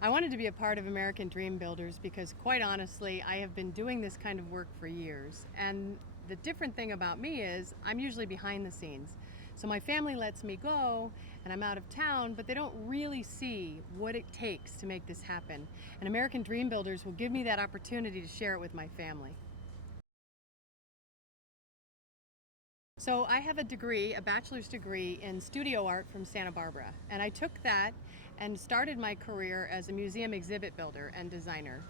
I wanted to be a part of American Dream Builders because, quite honestly, I have been doing this kind of work for years. And the different thing about me is I'm usually behind the scenes. So my family lets me go and I'm out of town, but they don't really see what it takes to make this happen. And American Dream Builders will give me that opportunity to share it with my family. So I have a degree, a bachelor's degree in studio art from Santa Barbara, and I took that and started my career as a museum exhibit builder and designer.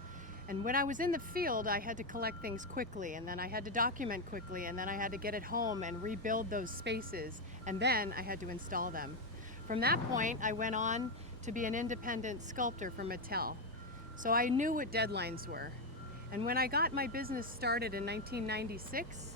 And when I was in the field, I had to collect things quickly, and then I had to document quickly, and then I had to get it home and rebuild those spaces, and then I had to install them. From that point, I went on to be an independent sculptor for Mattel. So I knew what deadlines were. And when I got my business started in 1996,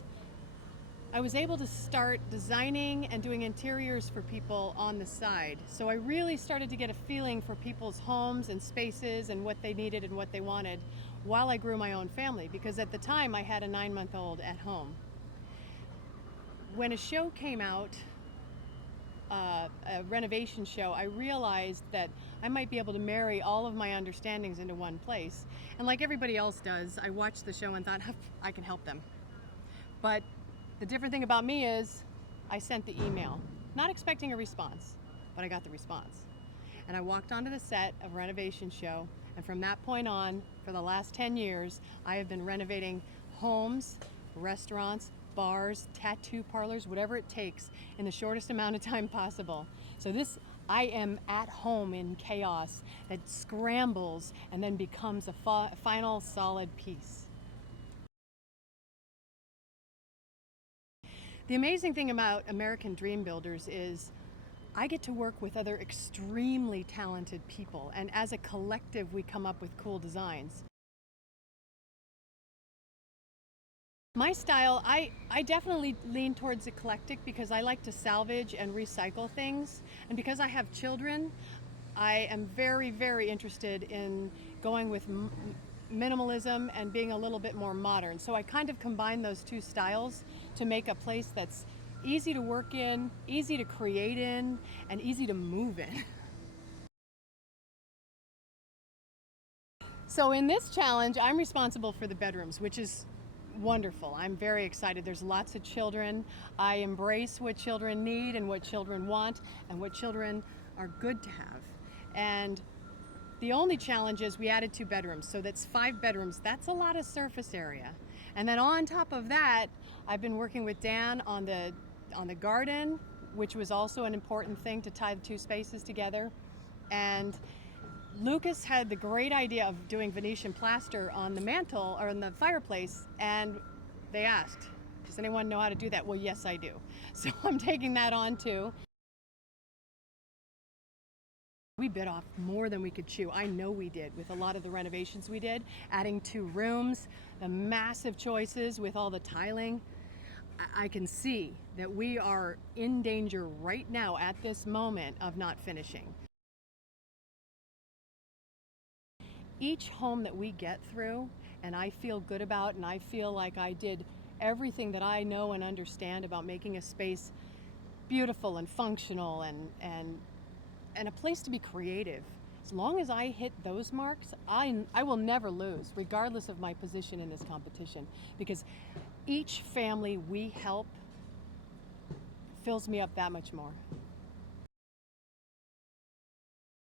I was able to start designing and doing interiors for people on the side. So I really started to get a feeling for people's homes and spaces and what they needed and what they wanted while I grew my own family, because at the time I had a 9-month-old at home. When a show came out, a renovation show, I realized that I might be able to marry all of my understandings into one place. And like everybody else does, I watched the show and thought, I can help them. But the different thing about me is I sent the email, not expecting a response, but I got the response. And I walked onto the set of a renovation show, and from that point on, for the last 10 years, I have been renovating homes, restaurants, bars, tattoo parlors, whatever it takes in the shortest amount of time possible. So I am at home in chaos that scrambles and then becomes a final solid piece. The amazing thing about American Dream Builders is I get to work with other extremely talented people, and as a collective we come up with cool designs. My style, I definitely lean towards eclectic because I like to salvage and recycle things, and because I have children, I am very, very interested in going with minimalism and being a little bit more modern. So I kind of combine those two styles to make a place that's easy to work in, easy to create in, and easy to move in. So in this challenge, I'm responsible for the bedrooms, which is wonderful. I'm very excited. There's lots of children. I embrace what children need and what children want and what children are good to have. And the only challenge is we added 2 bedrooms, so that's 5 bedrooms. That's a lot of surface area. And then on top of that, I've been working with Dan on the garden, which was also an important thing to tie the 2 spaces together. And Lucas had the great idea of doing Venetian plaster on the mantle or on the fireplace, and they asked, does anyone know how to do that? Well, yes, I do. So I'm taking that on too. We bit off more than we could chew. I know we did with a lot of the renovations we did, adding 2 rooms, the massive choices with all the tiling. I can see that we are in danger right now at this moment of not finishing. Each home that we get through and I feel good about, and I feel like I did everything that I know and understand about making a space beautiful and functional and a place to be creative. As long as I hit those marks, I will never lose, regardless of my position in this competition, because each family we help fills me up that much more.